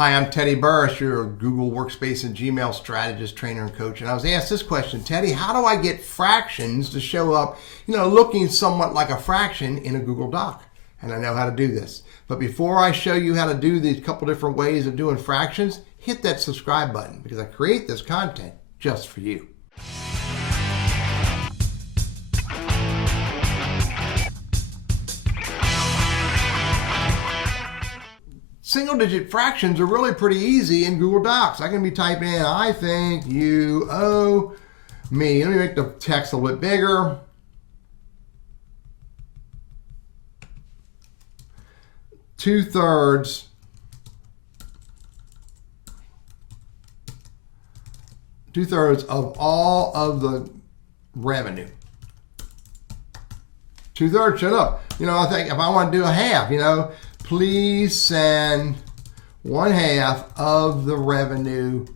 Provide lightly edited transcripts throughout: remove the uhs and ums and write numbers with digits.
Hi, I'm Teddy Burris, your Google Workspace and Gmail strategist, trainer, and coach. And I was asked this question, Teddy, how do I get fractions to show up, looking somewhat like a fraction in a Google Doc? And I know how to do this. But before I show you how to do these couple different ways of doing fractions, hit that subscribe button because I create this content just for you. Single-digit fractions are really pretty easy in Google Docs. I can be typing in, I think you owe me. Let me make the text a little bit bigger. Two-thirds of all of the revenue. Two-thirds, shut up. I think if I want to do a half, please send 1/2 of the revenue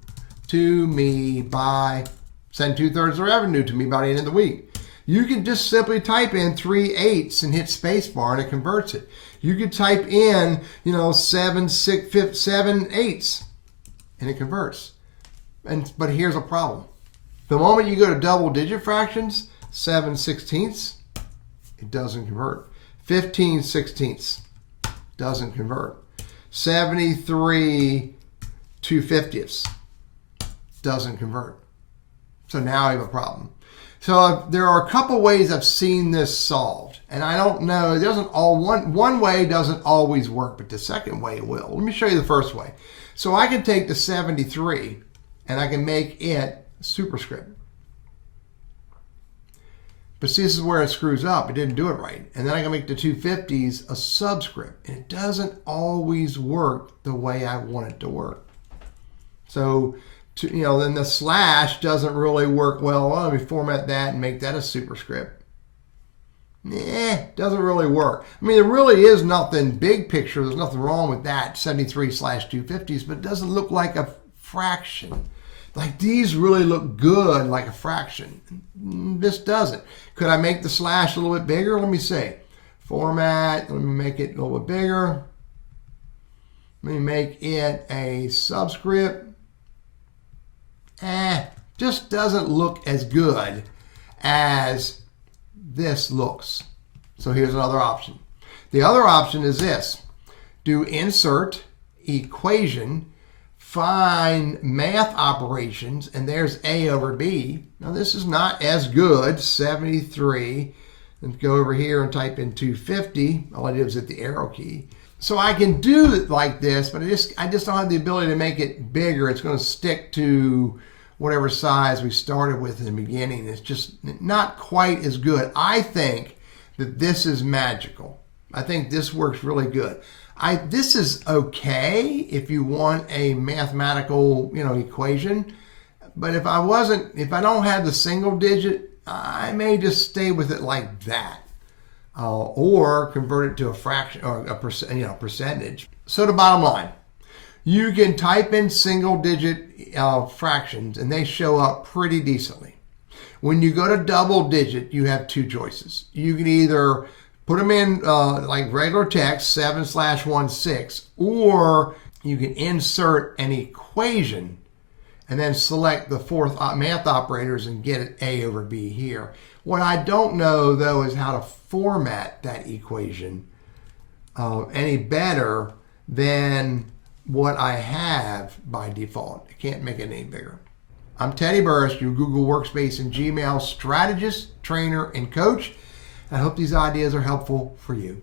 to me by, send 2/3 of the revenue to me by the end of the week. You can just simply type in 3/8 and hit spacebar and it converts it. You could type in, 7/8 and it converts. But here's a problem. The moment you go to double digit fractions, 7/16, it doesn't convert. 15/16. Doesn't convert. 73 2/50 doesn't convert. So now I have a problem. So there are a couple ways I've seen this solved, and I don't know. It doesn't one way doesn't always work, but the second way it will. Let me show you the first way. So I can take the 73 and I can make it a superscript. But see, this is where it screws up. It didn't do it right. And then I can make the 250s a subscript. And it doesn't always work the way I want it to work. So, then the slash doesn't really work well. Well, let me format that and make that a superscript. Doesn't really work. I mean, there really is nothing big picture. There's nothing wrong with that, 73/250s, but it doesn't look like a fraction. Like these really look good like a fraction. This doesn't. Could I make the slash a little bit bigger? Let me see. Format, let me make it a little bit bigger. Let me make it a subscript. Just doesn't look as good as this looks. So here's another option. The other option is this. Do insert, equation, find math operations, and there's A over B. Now this is not as good, 73. Let's go over here and type in 250. All I did was hit the arrow key. So I can do it like this, but I just don't have the ability to make it bigger. It's going to stick to whatever size we started with in the beginning. It's just not quite as good. I think that this is magical. I think this works really good. This is okay if you want a mathematical, equation, but if I don't have the single digit, I may just stay with it like that, or convert it to a fraction or a percentage. So the bottom line, you can type in single digit fractions and they show up pretty decently. When you go to double digit, you have two choices. You can either put them in like regular text, 7/16, or you can insert an equation and then select the fourth math operators and get it A over B here. What I don't know, though, is how to format that equation any better than what I have by default. I can't make it any bigger. I'm Teddy Burris, your Google Workspace and Gmail strategist, trainer, and coach. I hope these ideas are helpful for you.